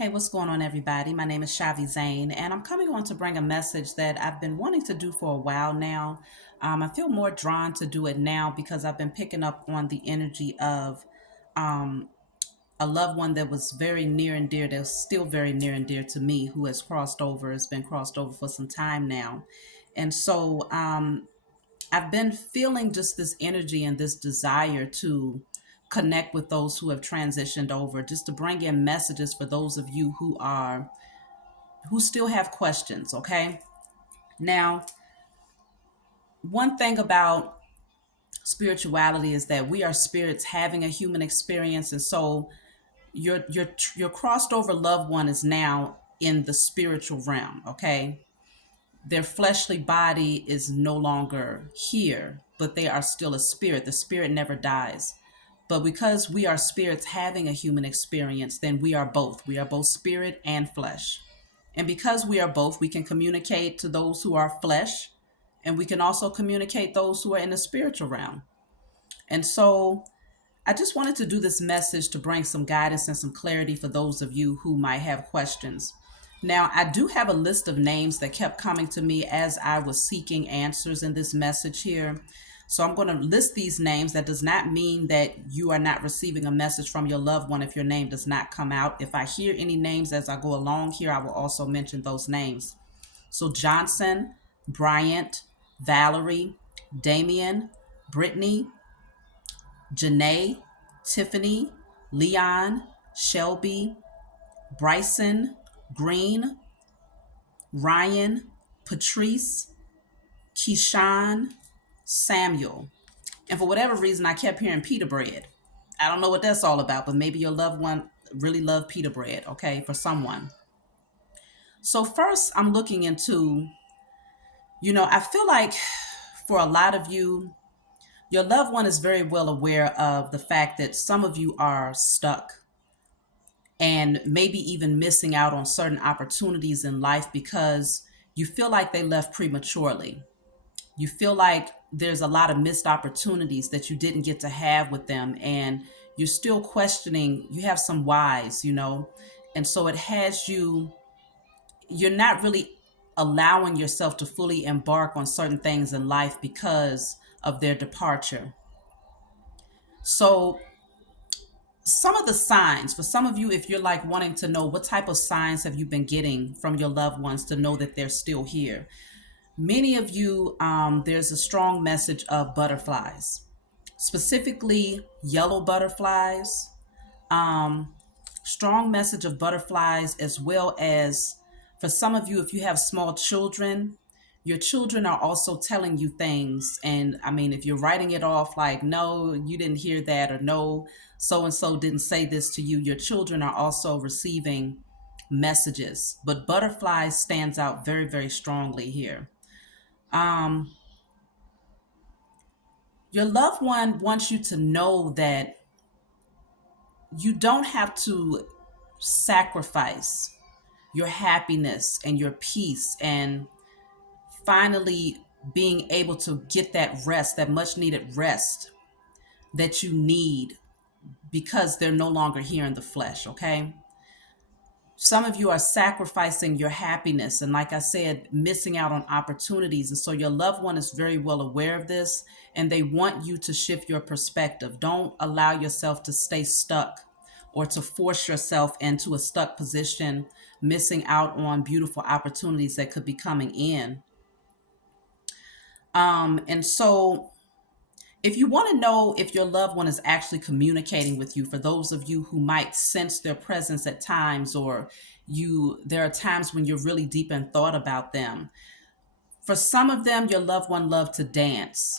Hey, what's going on, everybody? My name is Shavi Zane, and I'm coming on to bring a message that I've been wanting to do for a while now. I feel more drawn to do it now because I've been picking up on the energy of um, a loved one that was very near and dear, that's still very near and dear to me, who has been crossed over for some time now. And so I've been feeling just this energy and this desire to connect with those who have transitioned over, just to bring in messages for those of you who still have questions, okay? Now, one thing about spirituality is that we are spirits having a human experience, and so your crossed over loved one is now in the spiritual realm, okay? Their fleshly body is no longer here, but they are still a spirit. The spirit never dies. But because we are spirits having a human experience, then we are both. We are both spirit and flesh. And because we are both, we can communicate to those who are flesh, and we can also communicate those who are in the spiritual realm. And so I just wanted to do this message to bring some guidance and some clarity for those of you who might have questions. Now, I do have a list of names that kept coming to me as I was seeking answers in this message here. So I'm going to list these names. That does not mean that you are not receiving a message from your loved one if your name does not come out. If I hear any names as I go along here, I will also mention those names. So Johnson, Bryant, Valerie, Damien, Brittany, Janae, Tiffany, Leon, Shelby, Bryson, Green, Ryan, Patrice, Keyshawn, Samuel. And for whatever reason, I kept hearing pita bread. I don't know what that's all about, but maybe your loved one really loved pita bread, okay, for someone. So, first, I'm looking into, I feel like for a lot of you, your loved one is very well aware of the fact that some of you are stuck and maybe even missing out on certain opportunities in life because you feel like they left prematurely. You feel like there's a lot of missed opportunities that you didn't get to have with them, and you're still questioning. You have some whys. And so it has you, you're not really allowing yourself to fully embark on certain things in life because of their departure. So some of the signs for some of you, if you're like wanting to know what type of signs have you been getting from your loved ones to know that they're still here, many of you, there's a strong message of butterflies, specifically yellow butterflies. um, Strong message of butterflies, as well as for some of you, if you have small children, your children are also telling you things. And I mean, if you're writing it off like, no, you didn't hear that, or no, so and so didn't say this to you, your children are also receiving messages. But butterflies stands out very, very strongly here. Um, your loved one wants you to know that you don't have to sacrifice your happiness and your peace and finally being able to get that rest, that much needed rest that you need because they're no longer here in the flesh, okay? Some of you are sacrificing your happiness and, like I said, missing out on opportunities. And so your loved one is very well aware of this, and they want you to shift your perspective. Don't allow yourself to stay stuck or to force yourself into a stuck position, missing out on beautiful opportunities that could be coming in. And so if you want to know if your loved one is actually communicating with you, for those of you who might sense their presence at times, or there are times when you're really deep in thought about them. For some of them, your loved one loved to dance.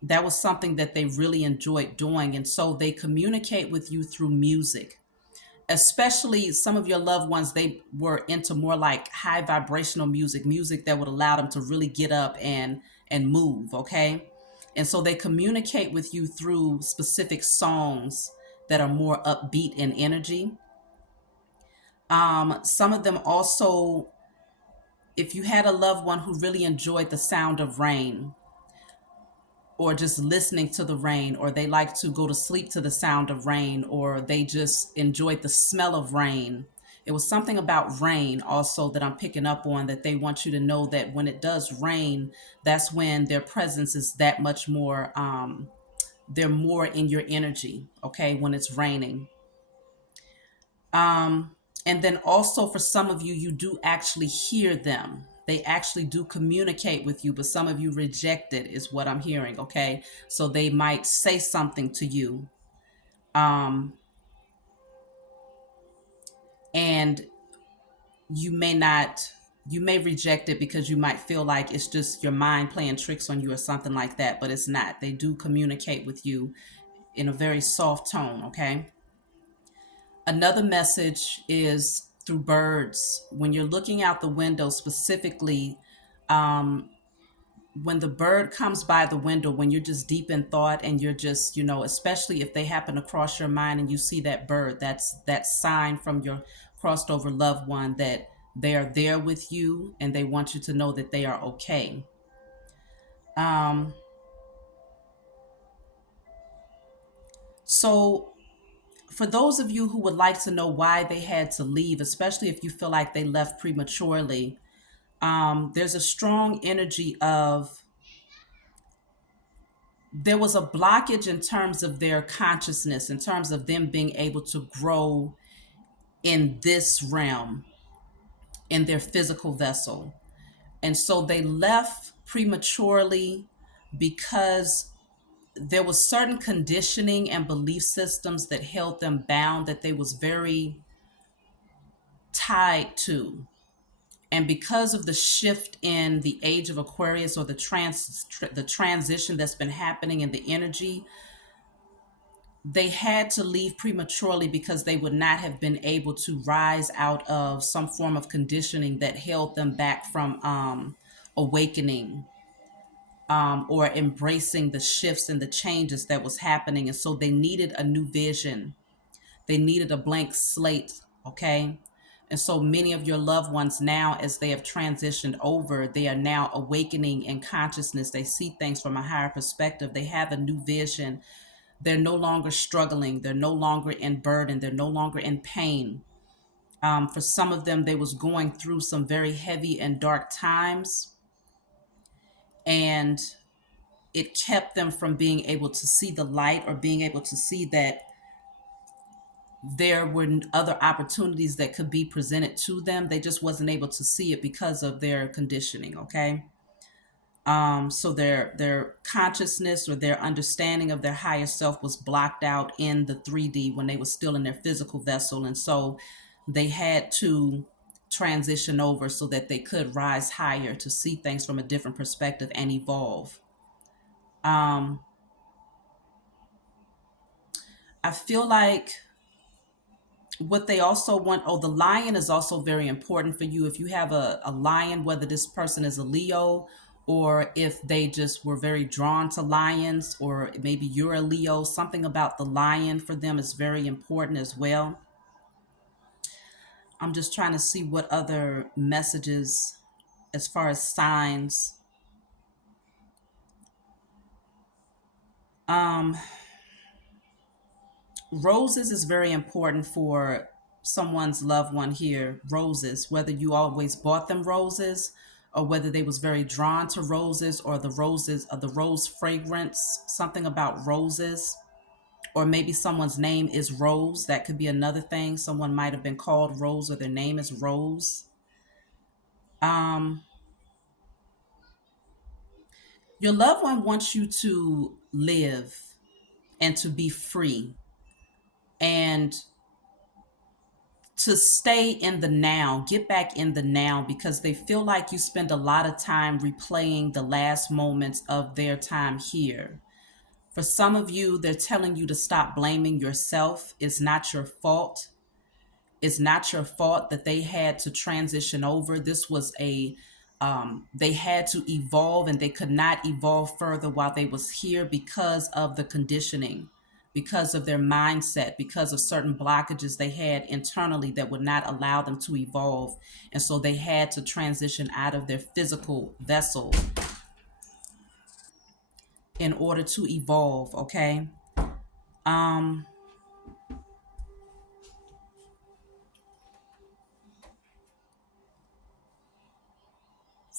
That was something that they really enjoyed doing. And so they communicate with you through music. Especially some of your loved ones, they were into more like high vibrational music that would allow them to really get up and move, okay? And so they communicate with you through specific songs that are more upbeat in energy. Some of them also, if you had a loved one who really enjoyed the sound of rain, or just listening to the rain, or they like to go to sleep to the sound of rain, or they just enjoyed the smell of rain, It was something about rain also that I'm picking up on, that they want you to know that when it does rain, that's when their presence is that much more, they're more in your energy, okay, when it's raining. Um, and then also for some of you, you do actually hear them. They actually do communicate with you, but some of you reject it, is what I'm hearing, okay? So they might say something to you. Um, and you may not, you may reject it because you might feel like it's just your mind playing tricks on you or something like that, but it's not. They do communicate with you in a very soft tone, okay? Another message is through birds. When you're looking out the window specifically, um, when the bird comes by the window, when you're just deep in thought and you're just, especially if they happen to cross your mind and you see that bird, that's that sign from your crossed over loved one that they are there with you and they want you to know that they are okay. Um, so for those of you who would like to know why they had to leave, especially if you feel like they left prematurely, there's a strong energy of there was a blockage in terms of their consciousness, in terms of them being able to grow in this realm, in their physical vessel. And so they left prematurely because there was certain conditioning and belief systems that held them bound, that they was very tied to. And because of the shift in the age of Aquarius, or the transition that's been happening in the energy, they had to leave prematurely because they would not have been able to rise out of some form of conditioning that held them back from awakening, or embracing the shifts and the changes that was happening. And so they needed a new vision. They needed a blank slate, okay? And so many of your loved ones now, as they have transitioned over, they are now awakening in consciousness. They see things from a higher perspective. They have a new vision. They're no longer struggling. They're no longer in burden. They're no longer in pain. For some of them, they was going through some very heavy and dark times, and it kept them from being able to see the light, or being able to see that there were other opportunities that could be presented to them. They just wasn't able to see it because of their conditioning, okay? So their consciousness, or their understanding of their higher self, was blocked out in the 3D when they were still in their physical vessel. And so they had to transition over so that they could rise higher to see things from a different perspective and evolve. Um, I feel like what they also want, the lion is also very important for you. If you have a lion, whether this person is a Leo, or if they just were very drawn to lions, or maybe you're a Leo, something about the lion for them is very important as well. I'm just trying to see what other messages, as far as signs. um Roses is very important for someone's loved one here. Roses, whether you always bought them roses, or whether they was very drawn to roses, or the roses, or the rose fragrance, something about roses. Or maybe someone's name is Rose. That could be another thing. Someone might have been called Rose, or their name is Rose. um your loved one wants you to live and to be free, and to stay in the now, get back in the now, because they feel like you spend a lot of time replaying the last moments of their time here. For some of you, they're telling you to stop blaming yourself. It's not your fault. It's not your fault that they had to transition over. This was they had to evolve, and they could not evolve further while they was here because of the conditioning, because of their mindset, because of certain blockages they had internally that would not allow them to evolve. And so they had to transition out of their physical vessel in order to evolve, okay? Um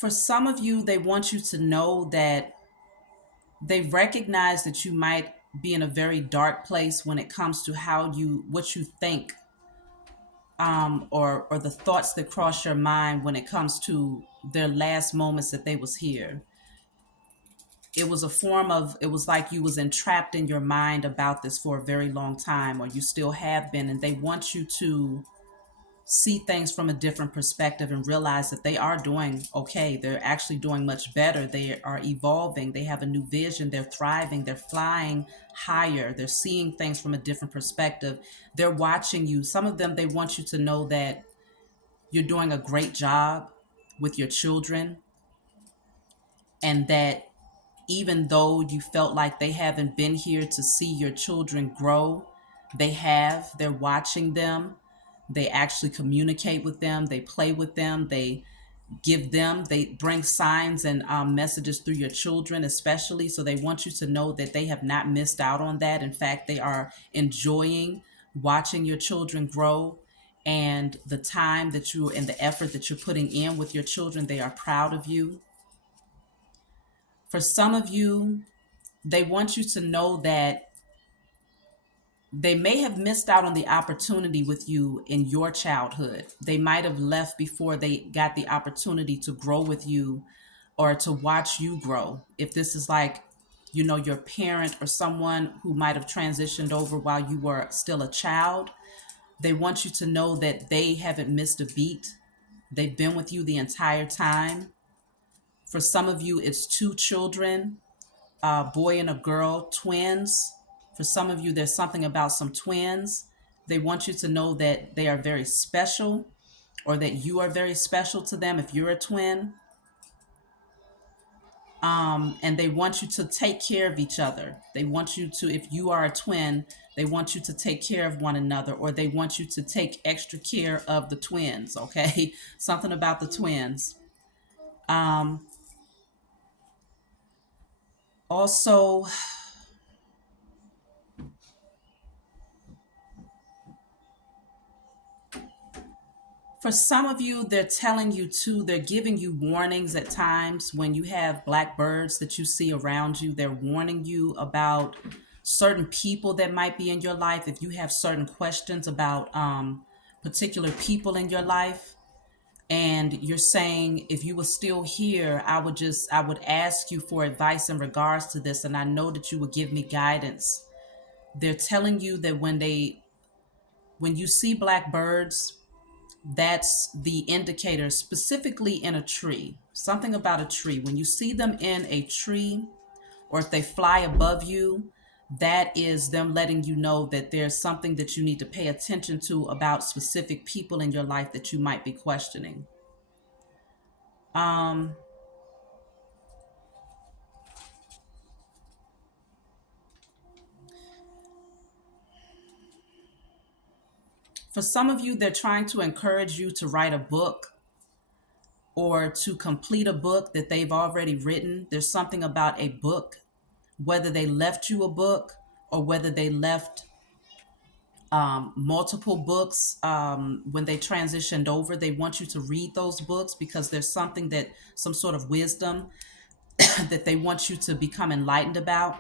For some of you, they want you to know that they recognize that you might be in a very dark place when it comes to what you think, or the thoughts that cross your mind when it comes to their last moments that they was here. It was like you was entrapped in your mind about this for a very long time, or you still have been, and they want you to see things from a different perspective and realize that they are doing okay. They're actually doing much better. They are evolving. They have a new vision. They're thriving. They're flying higher. They're seeing things from a different perspective. They're watching you. Some of them, they want you to know that you're doing a great job with your children, and that even though you felt like they haven't been here to see your children grow, they have. They're watching them. They actually communicate with them. They play with them. They bring signs and messages through your children, especially. So they want you to know that they have not missed out on that. In fact, they are enjoying watching your children grow, and the time that you and the effort that you're putting in with your children. They are proud of you. For some of you, they want you to know that they may have missed out on the opportunity with you in your childhood. They might have left before they got the opportunity to grow with you or to watch you grow. If this is like, your parent or someone who might have transitioned over while you were still a child, they want you to know that they haven't missed a beat. They've been with you the entire time. For some of you, it's two children, a boy and a girl, twins. For some of you, there's something about some twins. They want you to know that they are very special, or that you are very special to them if you're a twin. And they want you to take care of each other. They want you to, if you are a twin, they want you to take care of one another, or they want you to take extra care of the twins, okay? Something about the twins. Um, Also, for some of you, they're telling you too, they're giving you warnings at times when you have black birds that you see around you. They're warning you about certain people that might be in your life. If you have certain questions about particular people in your life, and you're saying, if you were still here, I would ask you for advice in regards to this, and I know that you would give me guidance. They're telling you that when you see black birds, that's the indicator, specifically in a tree. Something about a tree. When you see them in a tree, or if they fly above you, that is them letting you know that there's something that you need to pay attention to about specific people in your life that you might be questioning. Um, for some of you, they're trying to encourage you to write a book or to complete a book that they've already written. There's something about a book, whether they left you a book or whether they left multiple books when they transitioned over. They want you to read those books because there's some sort of wisdom that they want you to become enlightened about.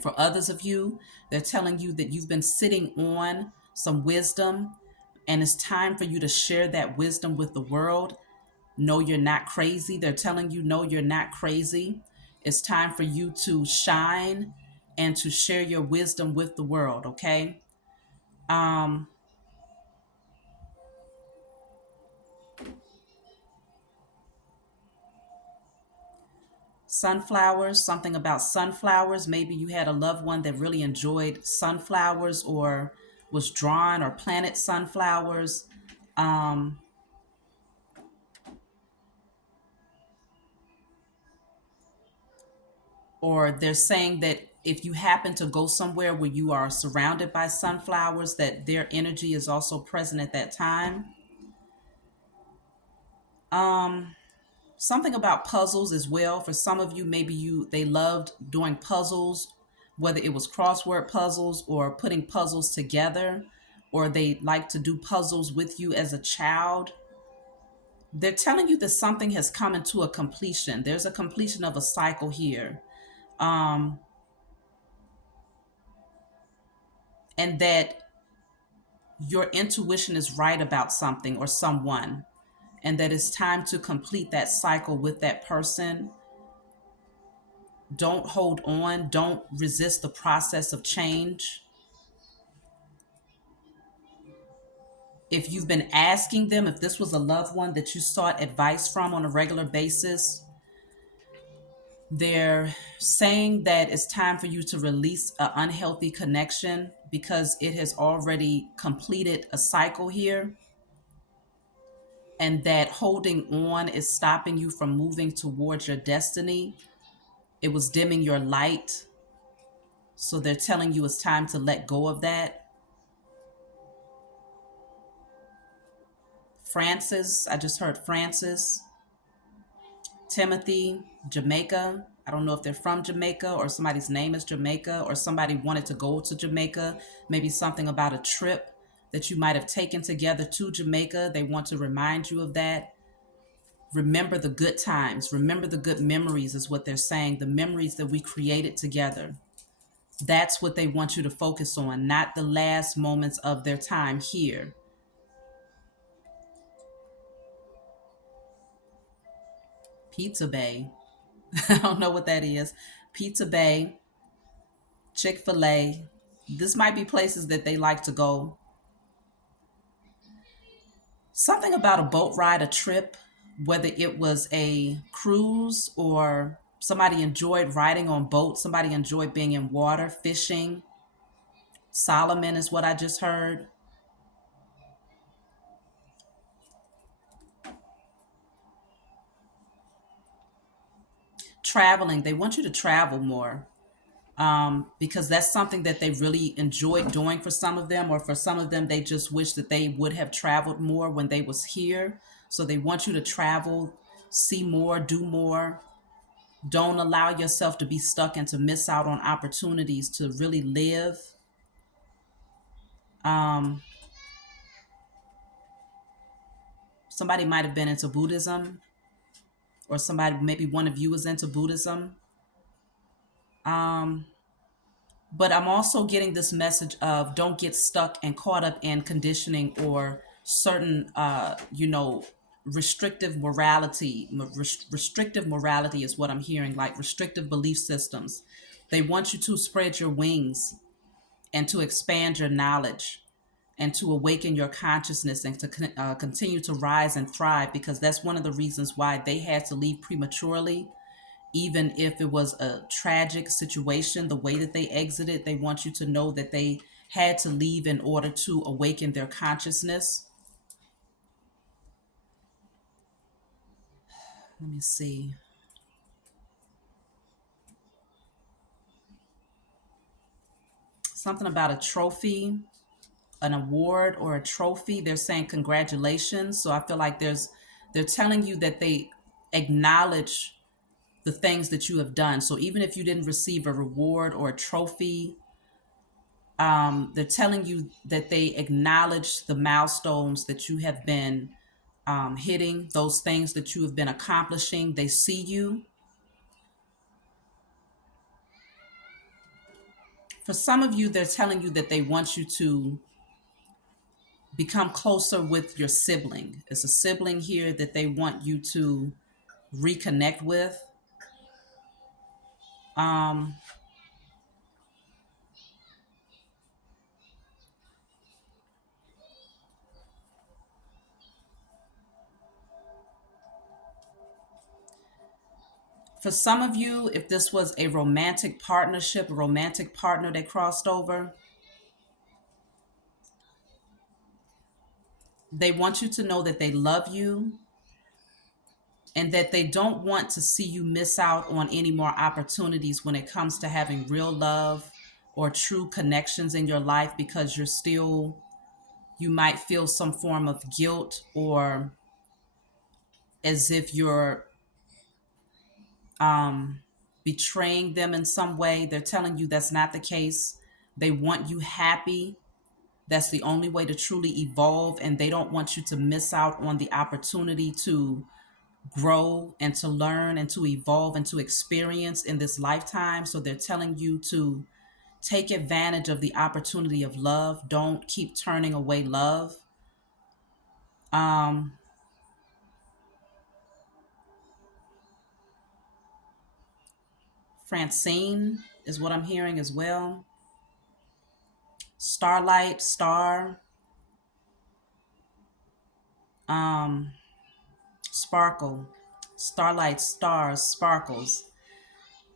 For others of you, they're telling you that you've been sitting on some wisdom, and it's time for you to share that wisdom with the world. No, you're not crazy. They're telling you, no, you're not crazy. It's time for you to shine and to share your wisdom with the world, okay? Um, Sunflowers, something about sunflowers. Maybe you had a loved one that really enjoyed sunflowers, or was drawn or planted sunflowers. Um, or they're saying that if you happen to go somewhere where you are surrounded by sunflowers, that their energy is also present at that time. Um, Something about puzzles as well. For some of you, maybe they loved doing puzzles, whether it was crossword puzzles or putting puzzles together, or they like to do puzzles with you as a child. They're telling you that something has come into a completion. There's a completion of a cycle here. Um, and that your intuition is right about something or someone, and that it's time to complete that cycle with that person. Don't hold on, don't resist the process of change. If you've been asking them, if this was a loved one that you sought advice from on a regular basis, they're saying that it's time for you to release an unhealthy connection because it has already completed a cycle here, and that holding on is stopping you from moving towards your destiny. It was dimming your light. So they're telling you it's time to let go of that. Francis, I just heard Francis. Timothy, Jamaica. I don't know if they're from Jamaica or somebody's name is Jamaica or somebody wanted to go to Jamaica. Maybe something about a trip that you might have taken together to Jamaica. They want to remind you of that. Remember the good times. Remember the good memories, is what they're saying. The memories that we created together. That's what they want you to focus on, not the last moments of their time here. Pizza Bay. I don't know what that is. Pizza Bay, Chick-fil-A. This might be places that they like to go. Something about a boat ride, a trip, whether it was a cruise or somebody enjoyed riding on boats, somebody enjoyed being in water, fishing. Solomon is what I just heard. Traveling. They want you to travel more, because that's something that they really enjoyed doing for some of them, or for some of them, they just wish that they would have traveled more when they was here. So they want you to travel, see more, do more. Don't allow yourself to be stuck and to miss out on opportunities to really live. Um, Somebody might have been into Buddhism, or somebody, maybe one of you is into Buddhism. Um, but I'm also getting this message of don't get stuck and caught up in conditioning or certain, restrictive morality. Restrictive morality is what I'm hearing, like restrictive belief systems. They want you to spread your wings and to expand your knowledge and to awaken your consciousness and to continue to rise and thrive, because that's one of the reasons why they had to leave prematurely. Even if it was a tragic situation, the way that they exited, they want you to know that they had to leave in order to awaken their consciousness. Let me see. Something about a trophy, an award or a trophy. They're saying congratulations. So I feel like they're telling you that they acknowledge the things that you have done. So even if you didn't receive a reward or a trophy, they're telling you that they acknowledge the milestones that you have been hitting, those things that you have been accomplishing. They see you. For some of you, they're telling you that they want you to become closer with your sibling. It's a sibling here that they want you to reconnect with. Um, for some of you, if this was a romantic partnership, a romantic partner that crossed over, they want you to know that they love you and that they don't want to see you miss out on any more opportunities when it comes to having real love or true connections in your life, because you might feel some form of guilt or as if you're um, betraying them in some way. They're telling you that's not the case. They want you happy. That's the only way to truly evolve, and they don't want you to miss out on the opportunity to grow and to learn and to evolve and to experience in this lifetime. So they're telling you to take advantage of the opportunity of love. Don't keep turning away love. Um, Francine is what I'm hearing as well. Starlight, star, um, sparkle, starlight, stars, sparkles.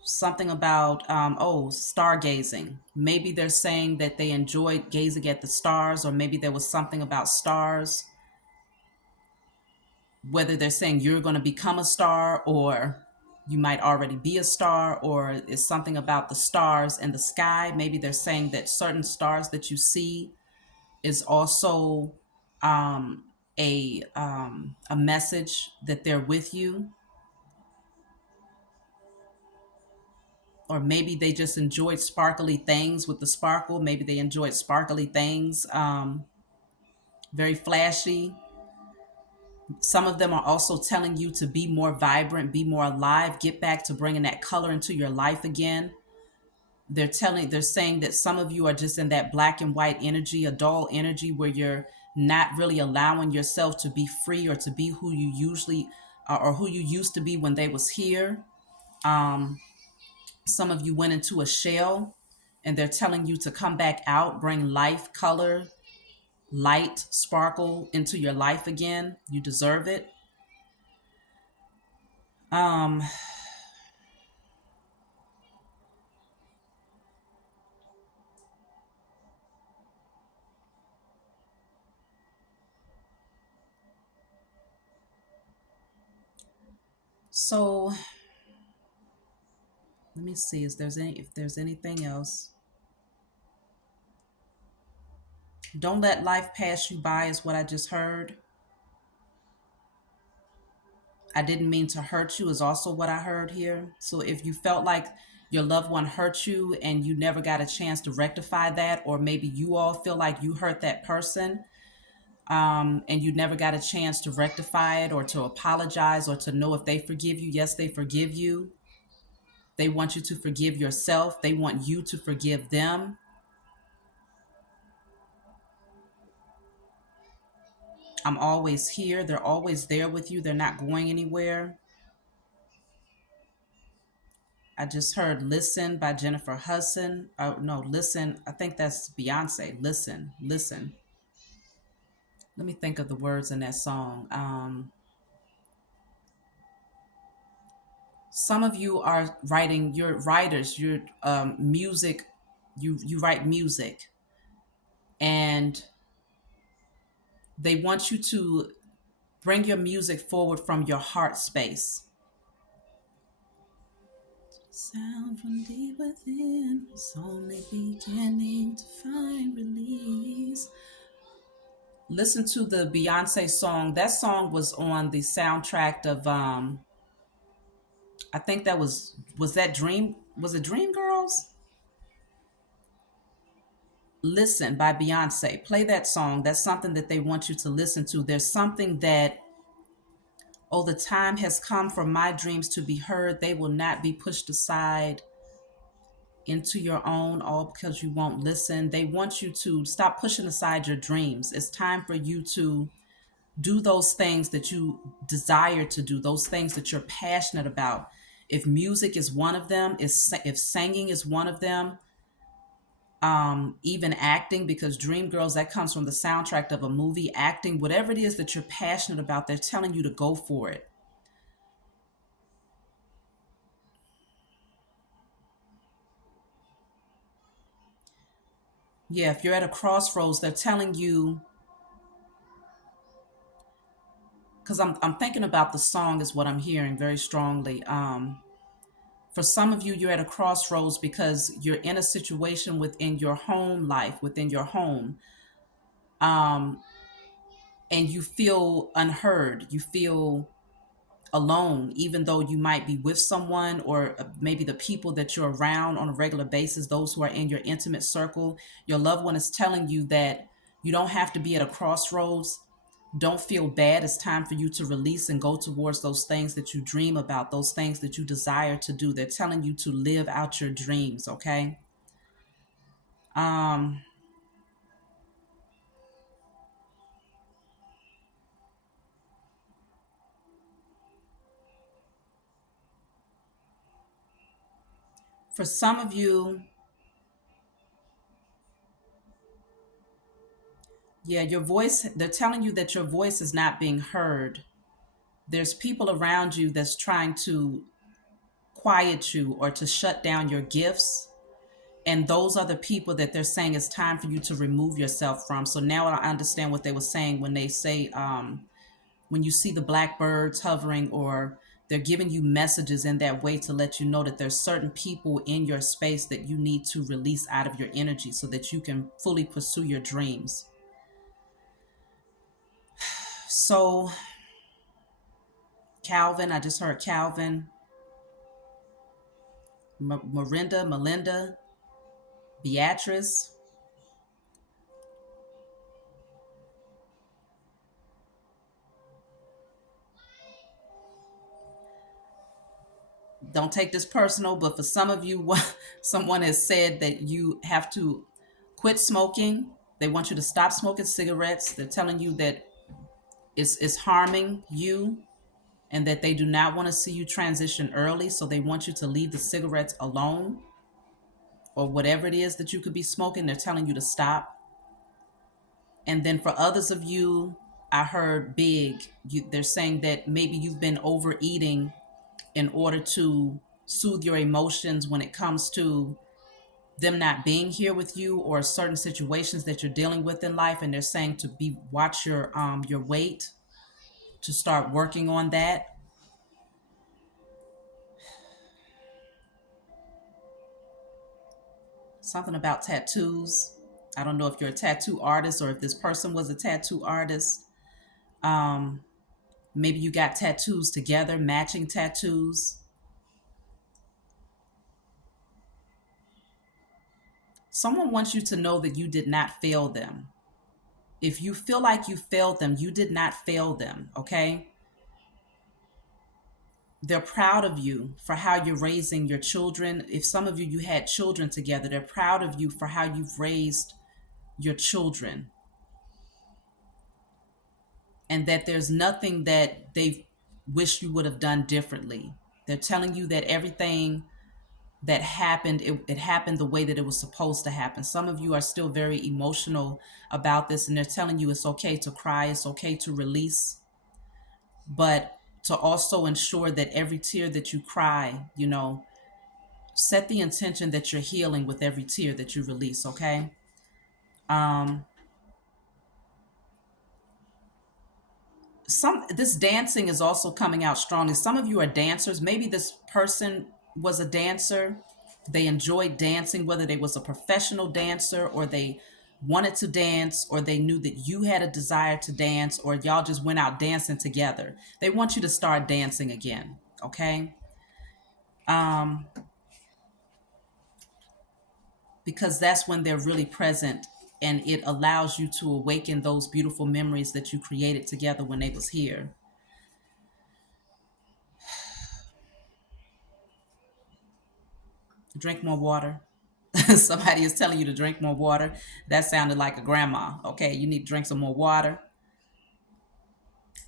Something about stargazing. Maybe they're saying that they enjoyed gazing at the stars, or maybe there was something about stars. Whether they're saying you're going to become a star, or you might already be a star, or it's something about the stars and the sky. Maybe they're saying that certain stars that you see is also um, a message that they're with you. Or maybe they just enjoyed sparkly things with the sparkle. Maybe they enjoyed sparkly things, very flashy. Some of them are also telling you to be more vibrant, be more alive, get back to bringing that color into your life again. They're saying that some of you are just in that black and white energy, a dull energy, where you're not really allowing yourself to be free or to be who you usually or who you used to be when they was here. Um, some of you went into a shell, and they're telling you to come back out, bring life, color, light, sparkle into your life again. You deserve it. Um, so let me see, if there's anything else. Don't let life pass you by is what I just heard. I didn't mean to hurt you is also what I heard here. So if you felt like your loved one hurt you and you never got a chance to rectify that, or maybe you all feel like you hurt that person, and you never got a chance to rectify it or to apologize or to know if they forgive you. Yes, they forgive you. They want you to forgive yourself. They want you to forgive them. I'm always here. They're always there with you. They're not going anywhere. I just heard Listen by Jennifer Hudson. Oh, no, Listen. I think that's Beyonce. Listen, listen. Let me think of the words in that song. Some of you are writing, you're writers, you're music, you write music, and they want you to bring your music forward from your heart space. Sound from deep within is only beginning to find release. Listen to the Beyonce song. That song was on the soundtrack of I think that was that Dream, was it Dream Girls? Listen by Beyonce. Play that song. That's something that they want you to listen to. There's something that, oh, the time has come for my dreams to be heard. They will not be pushed aside into your own, all because you won't listen. They want you to stop pushing aside your dreams. It's time for you to do those things that you desire to do, those things that you're passionate about. If music is one of them, if singing is one of them, even acting, because Dreamgirls, that comes from the soundtrack of a movie. Acting, whatever it is that you're passionate about, they're telling you to go for it. Yeah, if you're at a crossroads, they're telling you, because I'm thinking about the song is what I'm hearing very strongly. For some of you, you're at a crossroads because you're in a situation within your home life, within your home, um, and you feel unheard. You feel alone, even though you might be with someone, or maybe the people that you're around on a regular basis, those who are in your intimate circle. Your loved one is telling you that. You don't have to be at a crossroads. Don't feel bad. It's time for you to release and go towards those things that you dream about, those things that you desire to do. They're telling you to live out your dreams, okay? Um, for some of you, yeah, your voice, they're telling you that your voice is not being heard. There's people around you that's trying to quiet you or to shut down your gifts. And those are the people that they're saying it's time for you to remove yourself from. So now I understand what they were saying when they say, when you see the blackbirds hovering, or they're giving you messages in that way to let you know that there's certain people in your space that you need to release out of your energy so that you can fully pursue your dreams. So, Calvin, I just heard Calvin, Miranda, Melinda, Beatrice. Don't take this personal, but for some of you, someone has said that you have to quit smoking. They want you to stop smoking cigarettes. They're telling you that it's harming you and that they do not want to see you transition early. So they want you to leave the cigarettes alone, or whatever it is that you could be smoking. They're telling you to stop. And then for others of you, I heard big. They're saying that maybe you've been overeating in order to soothe your emotions when it comes to them not being here with you, or certain situations that you're dealing with in life. And they're saying to be watch your weight, to start working on that. Something about tattoos. I don't know if you're a tattoo artist or if this person was a tattoo artist. um Maybe you got tattoos together, matching tattoos. Someone wants you to know that you did not fail them. If you feel like you failed them, you did not fail them, okay? They're proud of you for how you're raising your children. If some of you had children together, they're proud of you for how you've raised your children, and that there's nothing that they wish you would have done differently. They're telling you that everything that happened, it happened the way that it was supposed to happen. Some of you are still very emotional about this, and they're telling you it's okay to cry, it's okay to release, but to also ensure that every tear that you cry, set the intention that you're healing with every tear that you release, okay? um some This dancing is also coming out strongly. Some of you are dancers. Maybe this person was a dancer. They enjoyed dancing, whether they was a professional dancer, or they wanted to dance, or they knew that you had a desire to dance, or y'all just went out dancing together. They want you to start dancing again, okay? um because that's when they're really present, and it allows you to awaken those beautiful memories that you created together when they was here. Drink more water. Somebody is telling you to drink more water. That sounded like a grandma. Okay, you need to drink some more water.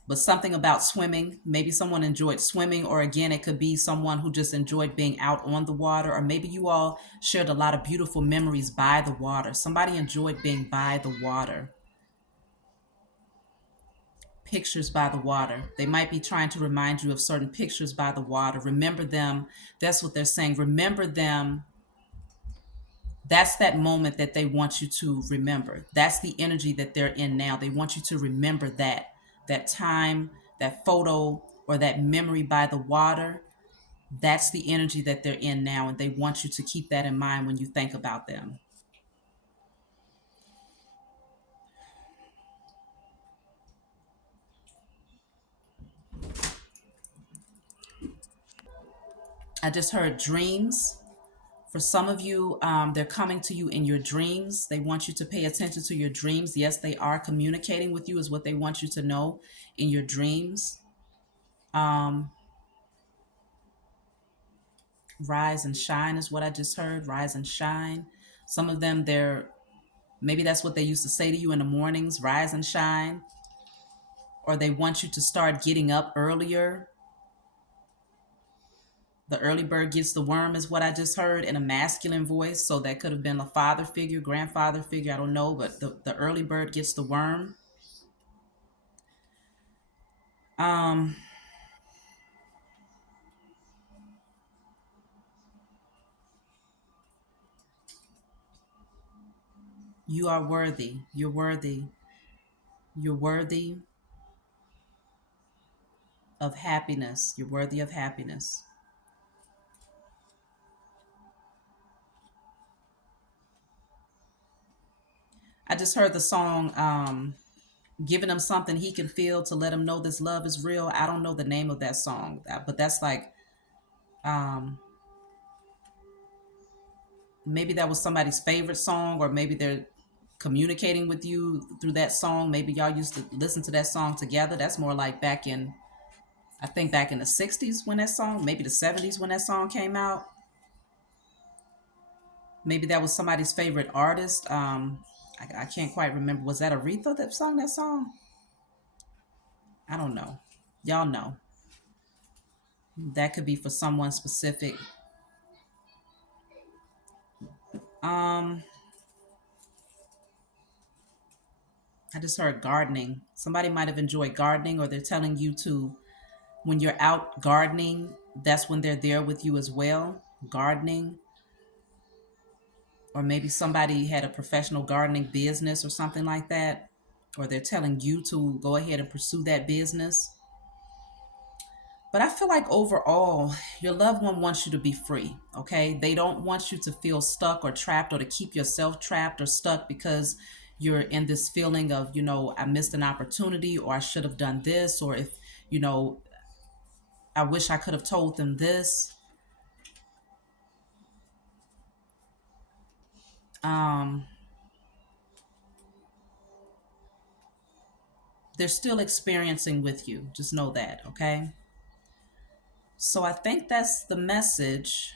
But something about swimming, maybe someone enjoyed swimming, or again, it could be someone who just enjoyed being out on the water, or maybe you all shared a lot of beautiful memories by the water. Somebody enjoyed being by the water. Pictures by the water. They might be trying to remind you of certain pictures by the water. Remember them. That's what they're saying. Remember them. That's that moment that they want you to remember. That's the energy that they're in now. They want you to remember that time, that photo, or that memory by the water. That's the energy that they're in now, and they want you to keep that in mind when you think about them. I just heard dreams, For some of you, they're coming to you in your dreams. They want you to pay attention to your dreams. Yes, they are communicating with you, is what they want you to know in your dreams. Um, Rise and shine is what I just heard. Rise and shine. Some of them, maybe that's what they used to say to you in the mornings, rise and shine. Or they want you to start getting up earlier. The early bird gets the worm is what I just heard in a masculine voice. So that could have been a father figure, grandfather figure, I don't know, but the early bird gets the worm. Um, you are worthy. You're worthy. You're worthy of happiness. You're worthy of happiness. I just heard the song, giving him something he can feel to let him know this love is real. I don't know the name of that song, but that's like, um, maybe that was somebody's favorite song, or maybe they're communicating with you through that song. Maybe y'all used to listen to that song together. That's more like back in, I think back in the 60s when that song, maybe the 70s when that song came out. Maybe that was somebody's favorite artist. I can't quite remember. Was that Aretha that sung that song? I don't know. Y'all know. That could be for someone specific. Um, I just heard gardening. Somebody might have enjoyed gardening, or they're telling you to, when you're out gardening, that's when they're there with you as well. Gardening. Or maybe somebody had a professional gardening business or something like that. Or they're telling you to go ahead and pursue that business. But I feel like overall, your loved one wants you to be free, okay? They don't want you to feel stuck or trapped, or to keep yourself trapped or stuck because you're in this feeling of, I missed an opportunity, or I should have done this, or if, you know, I wish I could have told them this. Um, they're still experiencing with you. Just know that, okay? So I think that's the message.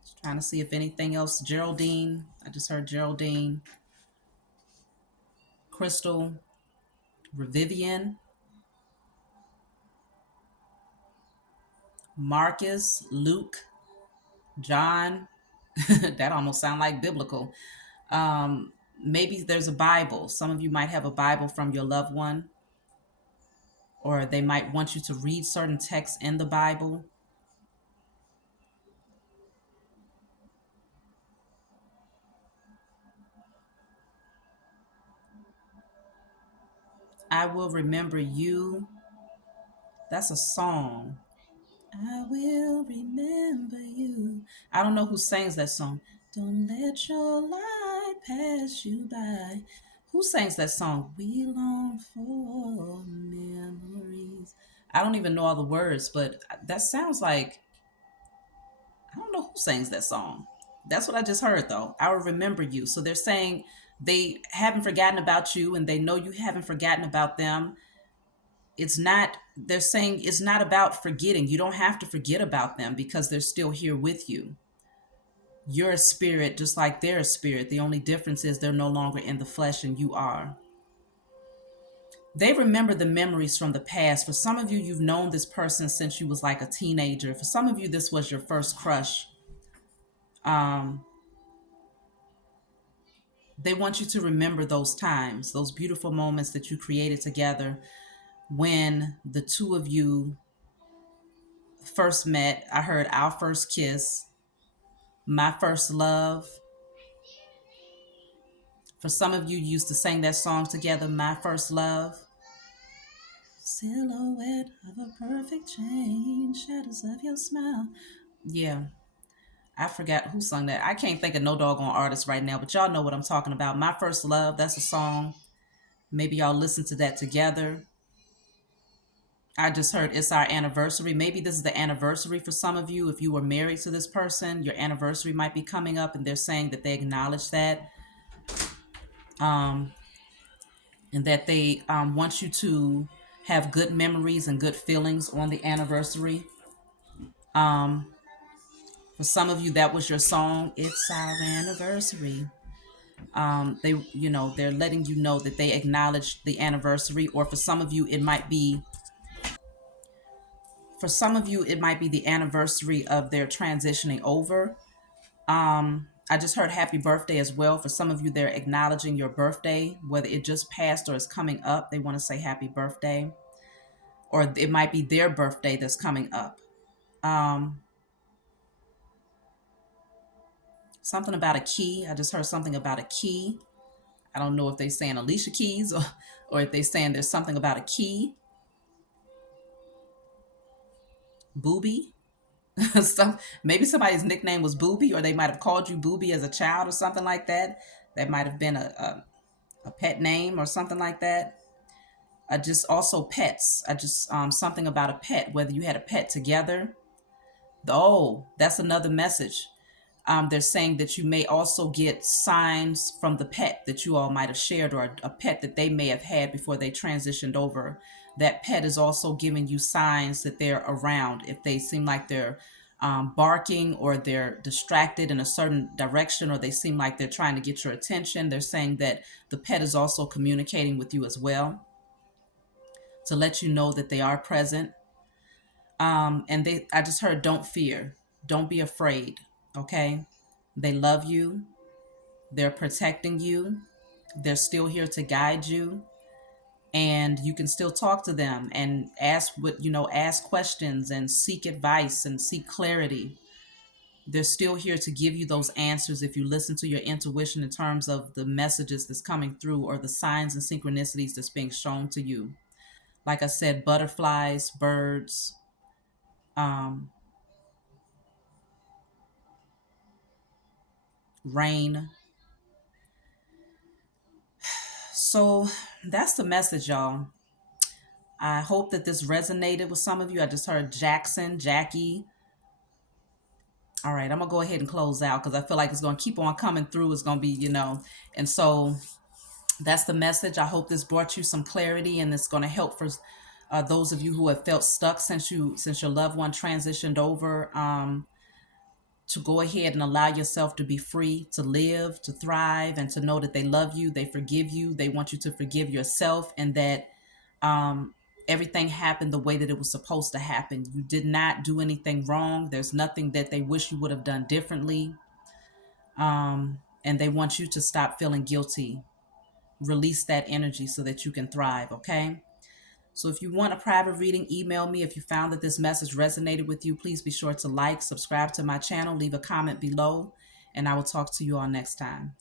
Just trying to see if anything else. Geraldine, I just heard Geraldine, Crystal, Revivian, Marcus, Luke, John. That almost sound like biblical. Maybe there's a Bible. Some of you might have a Bible from your loved one, or they might want you to read certain texts in the Bible. I will remember you. That's a song. I will remember you. I don't know who sings that song. Don't let your light pass you by. Who sings that song? We long for memories. I don't even know all the words, but that sounds like, I don't know who sings that song. That's what I just heard though. I will remember you. So they're saying they haven't forgotten about you, and they know you haven't forgotten about them. It's not, they're saying it's not about forgetting. You don't have to forget about them because they're still here with you. You're a spirit just like they're a spirit. The only difference is they're no longer in the flesh and you are. They remember the memories from the past. For some of you, you've known this person since you was like a teenager. For some of you, this was your first crush. um they want you to remember those times, those beautiful moments that you created together when the two of you first met. I heard our first kiss, my first love. For some of you, used to sing that song together, My First Love. Silhouette of a perfect change, shadows of your smile. Yeah, I forgot who sung that. I can't think of no doggone artist right now, but y'all know what I'm talking about. My First Love, that's a song. Maybe y'all listen to that together. I just heard it's our anniversary. Maybe this is the anniversary for some of you. If you were married to this person, your anniversary might be coming up, and they're saying that they acknowledge that, um, and that they want you to have good memories and good feelings on the anniversary. Um, for some of you, that was your song. It's our anniversary. They're letting you know that they acknowledge the anniversary. Or for some of you, it might be the anniversary of their transitioning over. I just heard happy birthday as well. For some of you, they're acknowledging your birthday, whether it just passed or is coming up. They want to say happy birthday, or it might be their birthday that's coming up. Um, Something about a key. I just heard something about a key. I don't know if they're saying Alicia Keys or if they're saying there's something about a key. Booby. Maybe somebody's nickname was Booby, or they might have called you Booby as a child or something like that. That might have been a pet name or something like that. Just also pets. I just something about a pet, whether you had a pet together. Oh, that's another message. They're saying that you may also get signs from the pet that you all might have shared, or a pet that they may have had before they transitioned over. That pet is also giving you signs that they're around. If they seem like they're barking, or they're distracted in a certain direction, or they seem like they're trying to get your attention, they're saying that the pet is also communicating with you as well to let you know that they are present. I just heard, don't fear, don't be afraid. Okay, they love you, they're protecting you, they're still here to guide you, and you can still talk to them and ask questions and seek advice and seek clarity. They're still here to give you those answers if you listen to your intuition in terms of the messages that's coming through, or the signs and synchronicities that's being shown to you. Like I said, butterflies, birds, um, rain. So that's the message, y'all. I hope that this resonated with some of you. I just heard Jackson, Jackie. All right, I'm gonna go ahead and close out because I feel like it's gonna keep on coming through. It's gonna be, and so that's the message. I hope this brought you some clarity, and it's gonna help for those of you who have felt stuck since your loved one transitioned over. To go ahead and allow yourself to be free, to live, to thrive, and to know that they love you, they forgive you, they want you to forgive yourself, and that um, everything happened the way that it was supposed to happen. You did not do anything wrong. There's nothing that they wish you would have done differently. And they want you to stop feeling guilty. Release that energy so that you can thrive, okay? So if you want a private reading, email me. If you found that this message resonated with you, please be sure to like, subscribe to my channel, leave a comment below, and I will talk to you all next time.